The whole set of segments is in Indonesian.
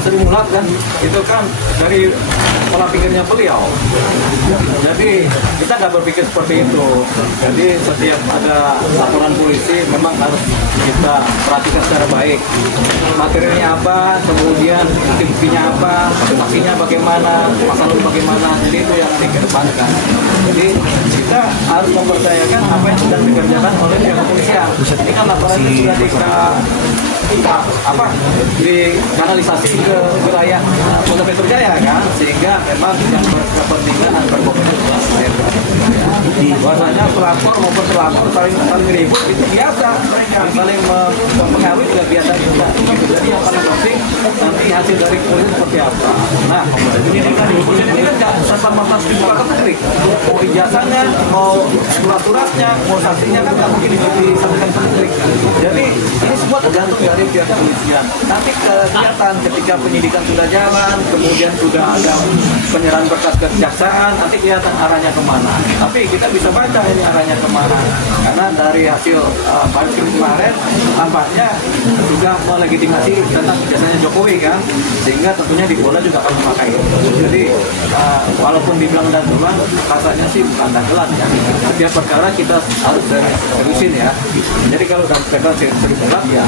Sri Mulat kan, itu kan dari pola pikirnya beliau. Jadi kita nggak berpikir seperti itu. Jadi setiap ada laporan polisi memang harus kita perhatikan secara baik. Materinya apa, kemudian bukti-buktinya apa, saksinya bagaimana, masa lalu bagaimana. Jadi itu yang dikedepankan. Jadi kita harus mempercayakan apa yang sedang dikerjakan oleh pihak kepolisian. Ini kan laporannya sudah dikanalisasi ke wilayah Polda Metro Jaya kan, sehingga memang yang berkepentingan dan berkomitmen bahwasanya pelapor maupun pelapor saling ribut itu biasa, mereka saling mempengaruhi juga biasa juga. Jadi yang paling penting nanti hasil dari polisi seperti apa. Nah, penyidikan ini kan serta-merta dibuktikan, mau ijazahnya, mau surat-suratnya, mau saksinya kan nggak mungkin disampaikan sendiri. Jadi ini semua tergantung dari pihak kepolisian. Nanti kelihatan ketika penyidikan sudah jalan, kemudian sudah ada penyerahan berkas ke kejaksaan, nanti kelihatan arahnya kemana. Tapi kita bisa baca ini arahnya kemana, karena dari hasil baris kemarin tampaknya juga melegitimasi tentang ijazahnya Jokowi kan, sehingga tentunya di Polda juga akan memakai. Jadi walaupun dibilang dagelan, rasanya sih bukan dagelan ya. Setiap perkara kita harus seriusin ya. Jadi kalau dalam perkara Sri Mulat ya,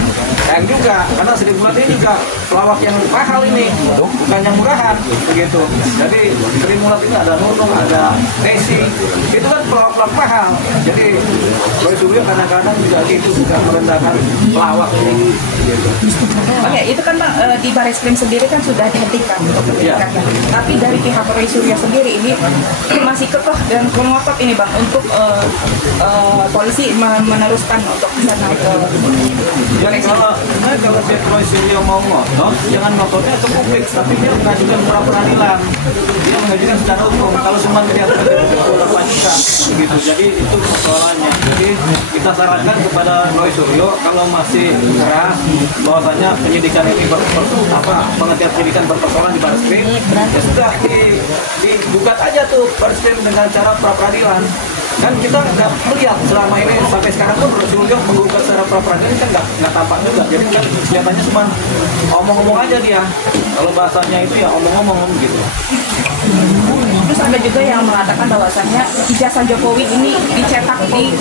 yang juga karena Sri Mulat ini juga pelawak yang mahal ini, bukan yang murahan begitu. Jadi Sri Mulat itu ada Nunung, ada Desi, itu kan pelawak mahal. Jadi Roy Suryo kadang-kadang juga gitu, juga merendahkan pelawak ini. Gitu. Oke, itu kan Bang, di Bareskrim sendiri kan sudah dihentikan untuk penyidikannya. Tapi dari pihak Roy Suryo sendiri ini masih kekeh dan ngotot ini Bang untuk polisi meneruskan untuk bisa naik ke jadi kalau si Roy Suryo mau ngotot, jangan ngototnya ke publik, tapi dia mengajukan pra peradilan. Dia mengajukan secara umum. Kalau cuma dia lanjutkan begitu. Jadi itu persoalannya. Jadi kita sarankan kepada Roy Suryo kalau masih keras bahwasanya penyidikan ini pengertian penyidikan berpersoalan di Bareskrim, ya sudah digugat aja tuh Bareskrim dengan cara pra peradilan. Kan kita nggak melihat selama ini sampai sekarang pun Roy Suryo menggugat secara pra peradilan kan nggak tampak juga. Jadi kan kelihatannya cuma omong-omong aja dia. Kalau bahasanya itu ya omong-omong gitu. Terus ada juga yang mengatakan bahwasannya ijazah Jokowi ini dicetak di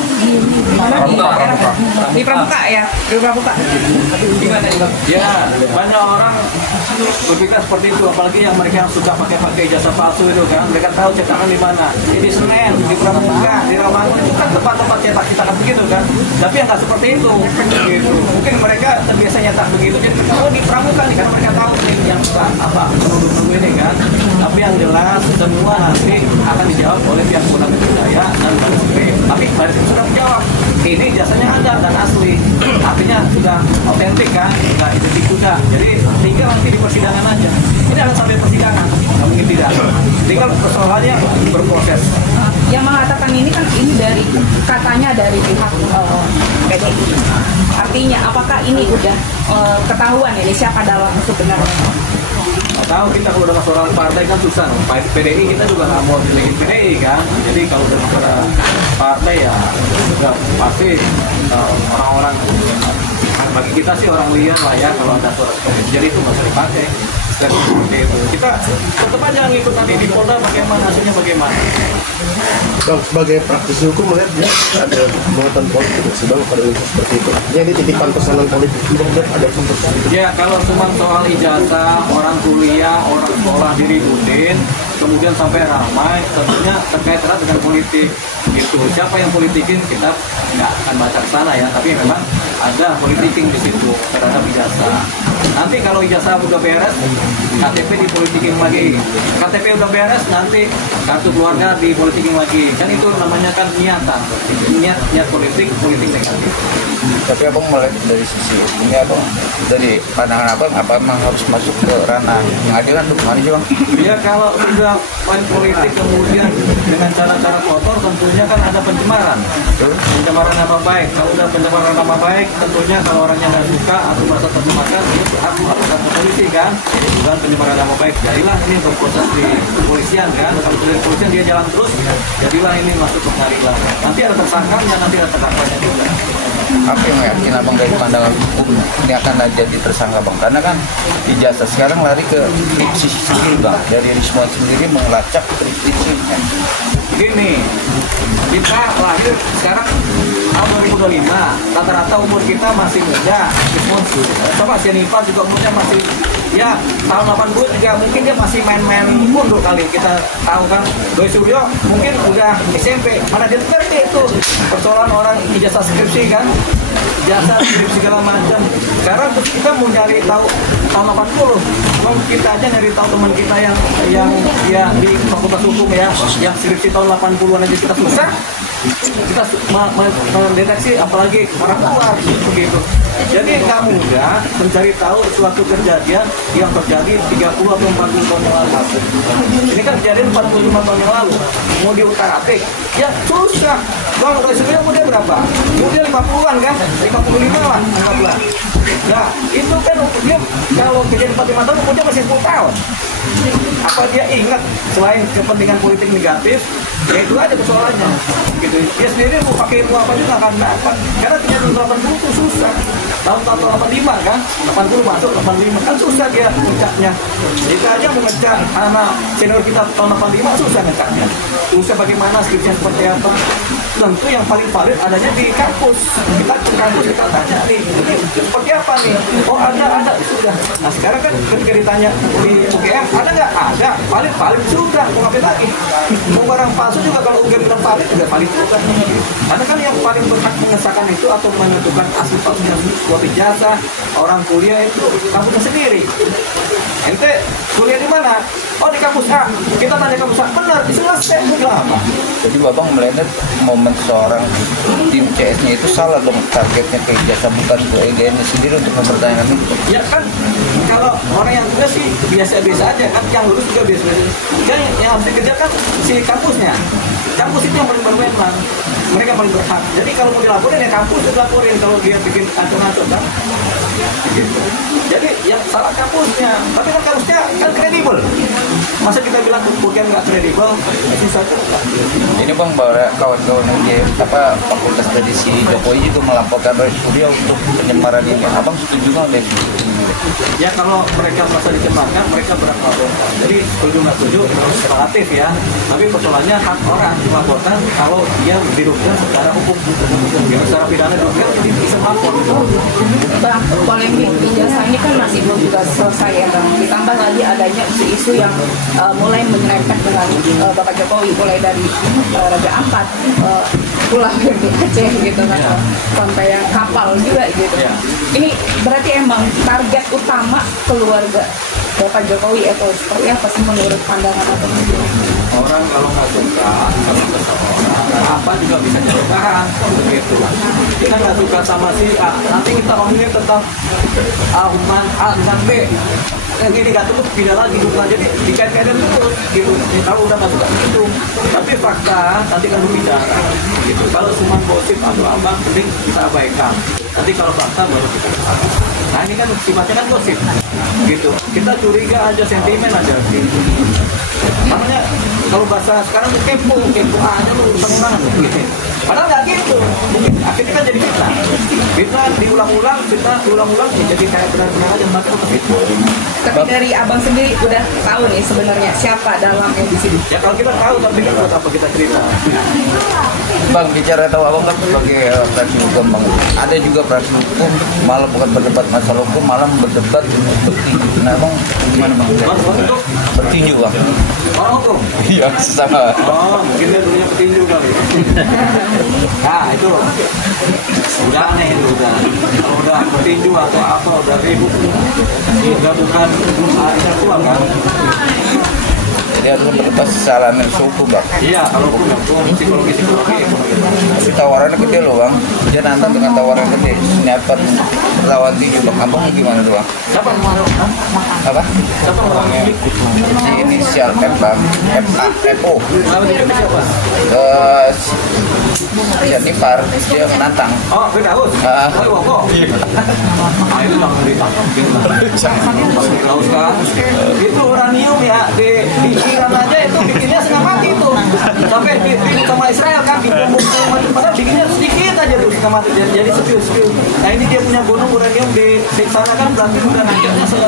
mana di Pramuka ya, di Pramuka. Gimana itu? Ya, banyak orang berpikir seperti itu, apalagi yang mereka yang suka pakai ijazah palsu itu kan, mereka tahu cetakan di mana. Di Senen, di Pramuka, di Rawamangun itu kan tempat-tempat cetak begitu kan. Tapi yang nggak seperti itu, gitu. Mungkin mereka terbiasa nyetak begitu. Jadi kalau di Pramuka nih kan mereka tahu nih yang menunggu ini kan. Tapi yang jelas semua nanti akan dijawab oleh pihak Polda Metro Jaya dan Bareskrim. Tapi Bareskrim sudah menjawab, ini jasanya ada dan asli, artinya sudah otentik kan, sudah identik juga. Jadi tinggal nanti di persidangan aja. Ini akan sampai persidangan, nggak mungkin tidak. Tinggal persoalannya berproses. Yang mengatakan ini kan ini dari katanya dari pihak PDI. Artinya apakah ini udah ketahuan ini siapa dalam sebenarnya? Nggak tahu, kita kalau udah masuk orang partai kan susah. PDI kita juga nggak mau pilih PDI kan. Jadi kalau udah masuk partai ya sudah pasti orang-orang, bagi kita sih orang liar lah ya, kalau ada surat jadi itu nggak usah dipakai. Seperti itu. Kita tetap aja ngikut nanti di Polda bagaimana hasilnya bagaimana. Bang, sebagai praktisi hukum melihat ya ada muatan politik sedang pada seperti itu. Ya, ini titipan pesanan politik juga melihat ada pesan. Ya kalau cuma soal ijazah, orang kuliah, orang sekolah diributin, kemudian sampai ramai, tentunya terkait erat dengan politik. Gitu. Siapa yang politikin kita nggak akan baca ke sana ya, tapi memang ada politiking di situ terhadap ijazah. Nanti kalau ijazah udah beres, KTP dipolitikin lagi. KTP udah beres, nanti kartu keluarga dipolitikin lagi. Kan itu namanya kan niatan, niat politik negatif. Tapi abang mulai dari sisi ini apa? Dari pandangan apa memang harus masuk ke ranah pengadilan tuh gimana sih bang? Ya kalau sudah main politik kemudian dengan cara-cara kotor, tentunya kan ada pencemaran. Pencemaran nama baik. Kalau udah pencemaran nama baik, tentunya kalau orangnya nggak suka atau merasa tercemarkan, itu harus melakukan polisi kan. Dan pencemaran nama baik. Jadilah ini berproses di kepolisian kan. Kalau di kepolisian dia jalan terus, jadilah ini masuk ke pengadilan. Nanti ada tersangkanya, nanti ada terdakwanya juga. apa yang yakin abang dari pandangan hukum ini akan jadi tersangka bang? Karena kan ijazah sekarang lari ke sendiri bang, dari Risma sendiri mengelacak skripsinya. Gini, kita lahir sekarang tahun 2025, rata-rata umur kita masih muda. Coba Jennifer juga umurnya masih, ya tahun 80 juga mungkin dia masih main-main mundur kali. Kita tahu kan, Doi Suryo mungkin udah SMP, mana dia ngerti itu persoalan orang ijazah skripsi kan, ijazah skripsi segala macam. Sekarang kita mau nyari tahu tahun 80, kalau kita aja nyari tahu teman kita yang di fakultas hukum ya, yang skripsi tahun 80-an aja kita susah. Kita mendeteksi apalagi orang tua begitu. Jadi nggak mudah mencari tahu suatu kejadian yang terjadi 30 atau 40 tahun yang lalu. Ini kan kejadian 45 tahun yang lalu. Mau diutak-atik, ya susah. Bang, resikonya umurnya berapa? Umurnya 50-an kan? 55 lah, 15. Nah, itu kan dia kalau kejadian 45 tahun umurnya masih 10 tahun. Apa dia ingat selain kepentingan politik negatif, ya itu aja persoalannya. Gitu. Dia sendiri mau pakai ilmu apa juga akan dapat. Karena kejadian 80 itu susah. Tahun-tahun 85 kan, 80 masuk 85 kan susah dia ngecaknya. Kita aja mau ngecak anak senior kita tahun 85 susah ngecaknya. Susah bagaimana skripsinya seperti apa. Tentu yang paling valid adanya di kampus. Kita ke kampus kita tanya nih, ini seperti apa nih? Oh ada sudah. Nah sekarang kan ketika ditanya di UGM ada nggak? Ada. Valid sudah. Mau ngapain lagi? Mau barang palsu juga kalau UGM bilang valid juga valid juga. Karena kan yang paling berhak mengesahkan itu atau menentukan asli palsunya sebuah ijazah orang kuliah itu kampusnya sendiri. Ente kuliah di mana? Oh di kampus A. Kita tanya kampus A. Benar, selesai. Kenapa? Jadi Babang melihat momen seorang tim CS-nya itu salah dong, targetnya ke ijazah bukan ke EGN sendiri untuk mempertanyakan itu. Ya kan, kalau orang yang tugas sih biasa-biasa aja kan, yang lulus juga biasa-biasa. Kan yang harus dikejar kan si kampusnya. Kampus itu yang paling berwenang. Mereka paling berhak. Jadi kalau mau dilaporin ya kampus dilaporin kalau dia bikin acur-acur kan. Gitu. Jadi yang salah kampusnya. Tapi kan kampusnya kan kredibel. Masa kita bilang bukan nggak kredibel? Susah juga. Ini bang, kawan-kawan fakultas dari si Jokowi juga melaporkan dari Surya untuk penyemaran ini. Abang setuju nggak deh? Ya kalau mereka merasa dicemarkan, mereka berhak melapor. Jadi setuju nggak setuju, relatif ya. Tapi persoalannya hak orang melaporkan kalau dia dirugikan secara hukum. Kalau secara pidana juga jadi bisa melapor. Bang, polemik ijazah ini kan masih belum juga selesai ya Bang. Ditambah lagi adanya isu-isu yang mulai menyerempet dengan Bapak Jokowi, mulai dari Raja Ampat, pulang dari Aceh gitu kan, sampai yang kapal juga gitu. Ini berarti emang target utama keluarga Bapak Jokowi atau seperti apa sih menurut pandangan atau orang kalau nggak suka sama orang apa juga bisa jadi bahan begitu. Kita nggak suka sama si A, nanti kita ngomongin tentang Ahmad A dengan B. Yang ini nggak cukup tidak lagi bukan, jadi dikait-kaitkan terus gitu. Kalau udah nggak suka itu, tapi fakta nanti kan berbicara gitu. Kalau cuma gosip atau apa mending kita abaikan. Nanti kalau fakta baru kita bicara. Nah ini kan sifatnya kan gosip gitu. Kita curiga aja, sentimen aja gitu. Makanya kalau bahasa sekarang tuh kepo aja lu bagaimana gitu. Padahal nggak gitu. Akhirnya kan jadi fitnah diulang-ulang, jadi kayak benar-benar aja maka fitnah. Tapi dari abang sendiri udah tahu nih sebenarnya siapa dalam yang di sini. Ya kalau kita tahu tapi kan buat apa kita cerita. Bang, bicara tahu abang kan sebagai praktisi hukum bang. Ada juga praktisi hukum malah bukan berdebat masalah hukum, malah berdebat bertinju. Nah bang, gimana bang? Bertinju bang. Orang hukum? Iya sama. Oh mungkin dia dulunya petinju kali. Nah itu udah aneh itu udah. Kalau udah petinju atau apa udah ribut, udah bukan intelektual kan. Jadi harus berdebat secara hukum bang. Iya kalau hukum psikologi. Tapi tawarannya gede loh bang. Dia nantang dengan tawaran gede. Siapa lawan tinju bang? Abang gimana tuh bang? Siapa mau? Apa? Siapa mau? Si inisial F bang. FO. Siapa? Jennifer dia menantang. Oh, Firdaus. Oh, Woko. Ah itu jangan ditangkapin lah. Firdaus kan. Itu uranium ya di Iran aja itu bikinnya setengah mati itu. Sampai sama Israel kan dibom padahal bikinnya sedikit aja tuh setengah mati jadi spill. Nah ini dia punya gunung uranium di sana kan berarti udah ngancoknya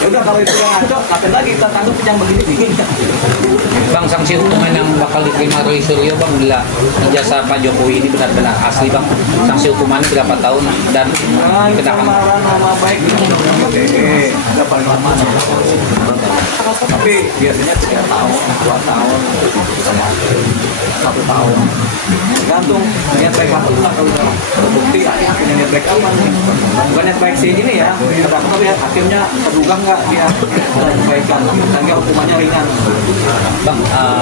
ya udah kalau itu udah ngancok, ngapain lagi kita tangkap yang begini. Bang, sanksi hukuman yang bakal diterima Roy Suryo bang bila ijazah Pak Jokowi ini benar-benar asli bang, sanksi hukumannya berapa tahun dan dikenakan nama baik nggak paling lama tapi biasanya 3 tahun, 2 tahun, 1 tahun tergantung niat baik apa lah. Kalau udah terbukti punya niat baik apa nih, bukan niat baik sih ini ya, tergantung ya hakimnya terduga nggak dia ada kebaikan sehingga hukumannya ringan. bang.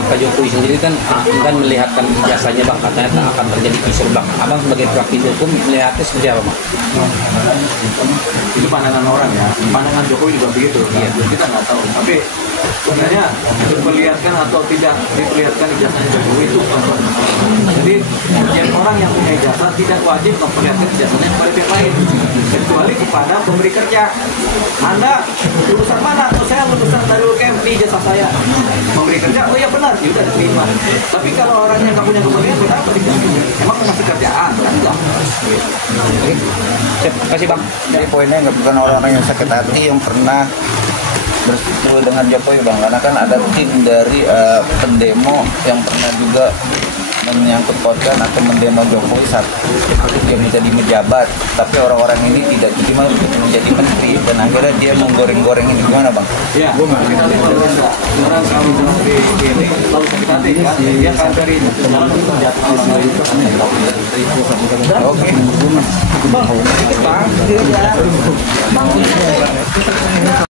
Pak Jokowi sendiri kan enggan melihatkan ijazahnya bang, katanya tak akan terjadi kisruh bang. Abang sebagai praktisi hukum melihatnya seperti apa bang? Itu pandangan orang ya, pandangan Jokowi juga begitu. Iya, kita nggak tahu. Tapi sebenarnya diperlihatkan atau tidak diperlihatkan ijazahnya Jokowi itu kontrol. Jadi setiap orang yang punya ijazah tidak wajib memperlihatkan ijazahnya kepada pihak lain, kecuali kepada pemberi kerja. Anda lulusan mana? Oh, saya lulusan dari UGM, ini ijazah saya. Memberi kerja, oh ya benar, ya udah diterima. Tapi kalau orang yang nggak punya kepentingan, kenapa dikasih? Emang masih kerjaan? Kan enggak. Terima kasih bang. Jadi poinnya nggak bukan orang-orang yang sakit hati yang pernah berseteru dengan Jokowi bang, karena kan ada tim dari pendemo yang pernah juga menyangkut pautkan atau mendemo Jokowi saat dia menjadi menjabat, tapi orang-orang ini tidak terima untuk menjadi menteri dan akhirnya dia menggoreng-goreng ini gimana bang? Ya, kita lihat orang kalau di ini tahu sakit hati kan, dia kan dari dalam senjata orang lain. Oke. Bang,